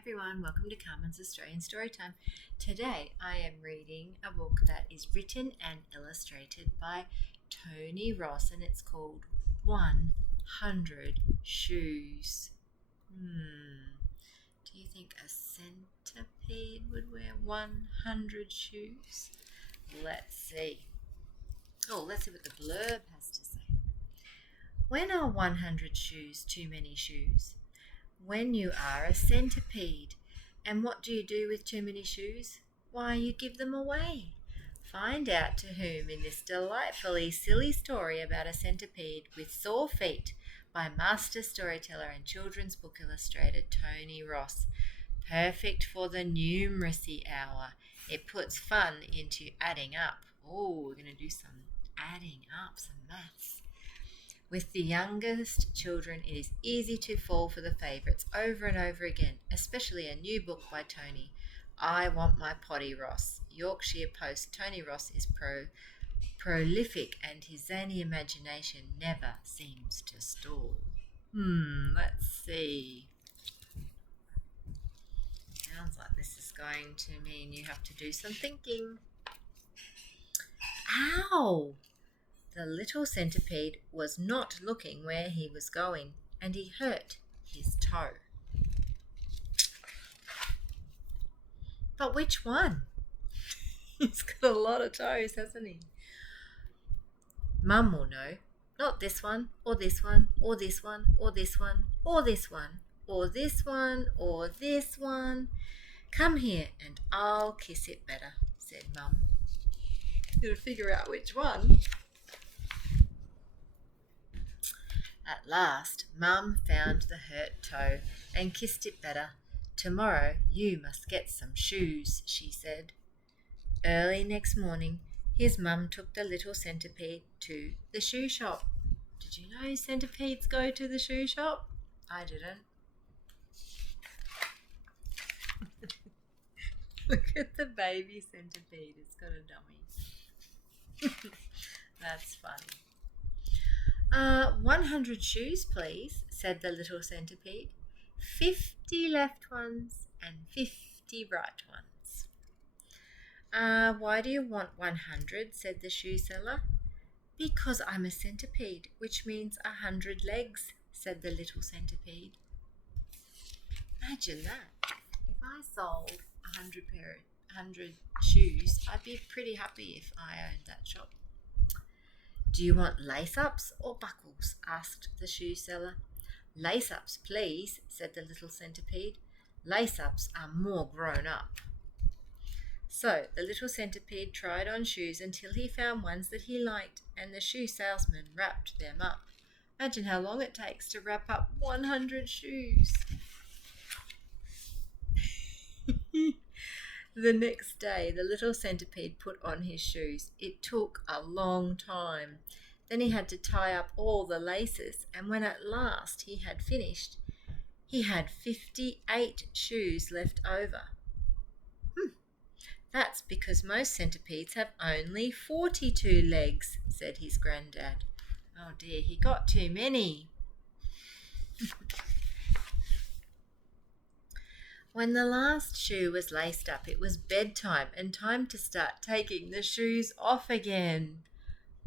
everyone, welcome to Carmen's Australian Storytime. Today I am reading a book that is written and illustrated by Tony Ross and it's called 100 Shoes. Do you think a centipede would wear 100 shoes? Let's see. Let's see what the blurb has to say. When are 100 shoes too many shoes? When you are a centipede. And what do you do with too many shoes? Why, you give them away. Find out to whom in this delightfully silly story about a centipede with sore feet by master storyteller and children's book illustrator Tony Ross. Perfect for the numeracy hour. It puts fun into adding up. We're going to do some adding up, some maths. With the youngest children, it is easy to fall for the favourites over and over again, especially a new book by Tony, I Want My Potty Ross. Yorkshire Post. Tony Ross is prolific and his zany imagination never seems to stall. Let's see. Sounds like this is going to mean you have to do some thinking. Ow! The little centipede was not looking where he was going, and he hurt his toe. But which one? He's got a lot of toes, hasn't he? Mum will know. Not this one, or this one, or this one, or this one, or this one, or this one, or this one. Come here and I'll kiss it better, said Mum. You'll figure out which one. At last, Mum found the hurt toe and kissed it better. Tomorrow you must get some shoes, she said. Early next morning, his mum took the little centipede to the shoe shop. Did you know centipedes go to the shoe shop? I didn't. Look at the baby centipede. It's got a dummy. That's funny. 100 shoes, please, said the little centipede. 50 left ones and 50 right ones. Why do you want 100, said the shoe seller. Because I'm a centipede, which means 100 legs, said the little centipede. Imagine that. If I sold 100 shoes, I'd be pretty happy if I owned that shop. Do you want lace-ups or buckles? Asked the shoe seller. Lace-ups, please, said the little centipede. Lace-ups are more grown up. So the little centipede tried on shoes until he found ones that he liked, and the shoe salesman wrapped them up. Imagine how long it takes to wrap up 100 shoes. The next day, the little centipede put on his shoes. It took a long time. Then he had to tie up all the laces, and when at last he had finished, he had 58 shoes left over. That's because most centipedes have only 42 legs, said his granddad. Oh dear, he got too many. When the last shoe was laced up, it was bedtime and time to start taking the shoes off again.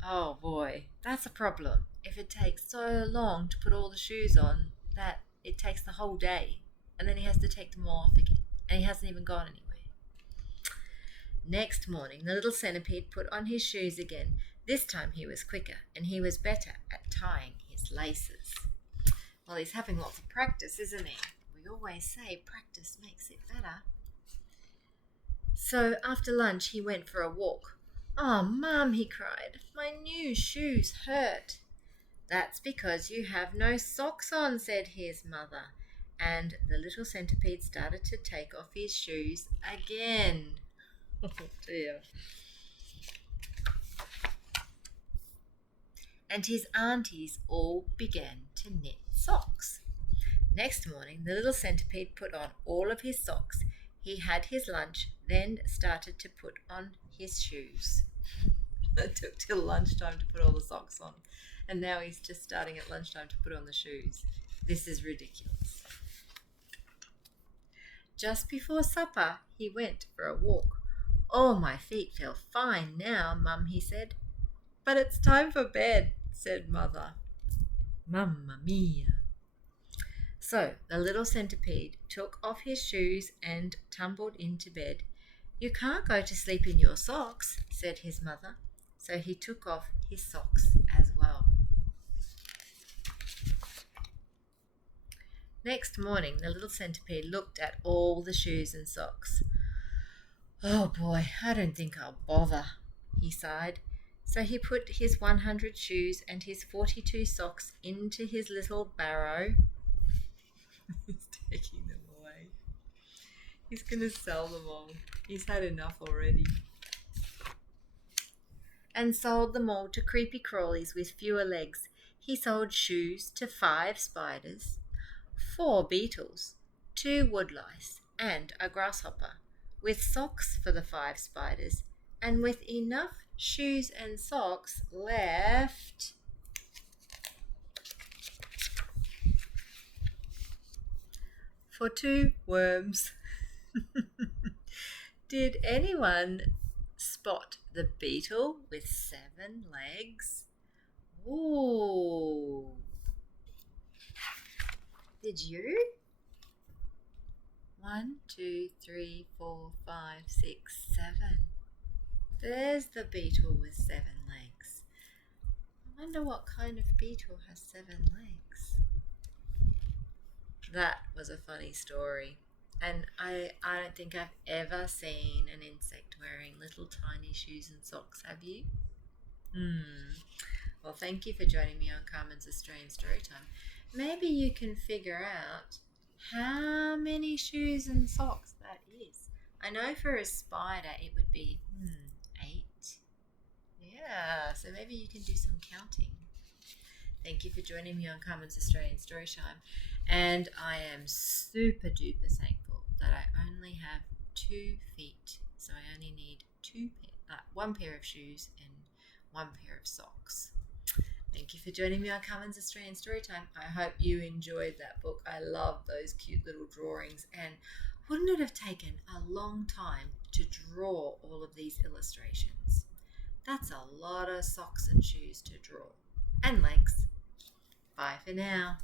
Oh boy, that's a problem. If it takes so long to put all the shoes on that it takes the whole day, and then he has to take them all off again, and he hasn't even gone anywhere. Next morning, the little centipede put on his shoes again. This time he was quicker, and he was better at tying his laces. Well, he's having lots of practice, isn't he? We always say practice makes it better. So after lunch he went for a walk. Oh, Mum, he cried, my new shoes hurt. That's because you have no socks on, said his mother. And the little centipede started to take off his shoes again. Oh dear. And his aunties all began to knit socks. Next morning, the little centipede put on all of his socks. He had his lunch, then started to put on his shoes. It took till lunchtime to put all the socks on, and now he's just starting at lunchtime to put on the shoes. This is ridiculous. Just before supper, he went for a walk. "Oh, my feet feel fine now, Mum," he said. "But it's time for bed," said Mother. Mamma mia. So the little centipede took off his shoes and tumbled into bed. "You can't go to sleep in your socks," said his mother. So he took off his socks as well. Next morning, the little centipede looked at all the shoes and socks. "Oh boy, I don't think I'll bother," he sighed. So he put his 100 shoes and his 42 socks into his little barrow. He's taking them away. He's going to sell them all. He's had enough already. And sold them all to creepy crawlies with fewer legs. He sold shoes to 5 spiders, 4 beetles, 2 woodlice, and a grasshopper, with socks for the 5 spiders, and with enough shoes and socks left for 2 worms. Did anyone spot the beetle with 7 legs? Ooh. Did you? 1, 2, 3, 4, 5, 6, 7. There's the beetle with 7 legs. I wonder what kind of beetle has 7 legs. That was a funny story. And I don't think I've ever seen an insect wearing little tiny shoes and socks, have you? Well, thank you for joining me on Carmen's Australian Storytime. Maybe you can figure out how many shoes and socks that is. I know for a spider it would be 8. Yeah, so maybe you can do some counting. Thank you for joining me on Carmen's Australian Storytime. And I am super duper thankful that I only have 2 feet. So I only need 1 pair of shoes and 1 pair of socks. Thank you for joining me on Carmen's Australian Storytime. I hope you enjoyed that book. I love those cute little drawings. And wouldn't it have taken a long time to draw all of these illustrations? That's a lot of socks and shoes to draw. And legs. Bye for now.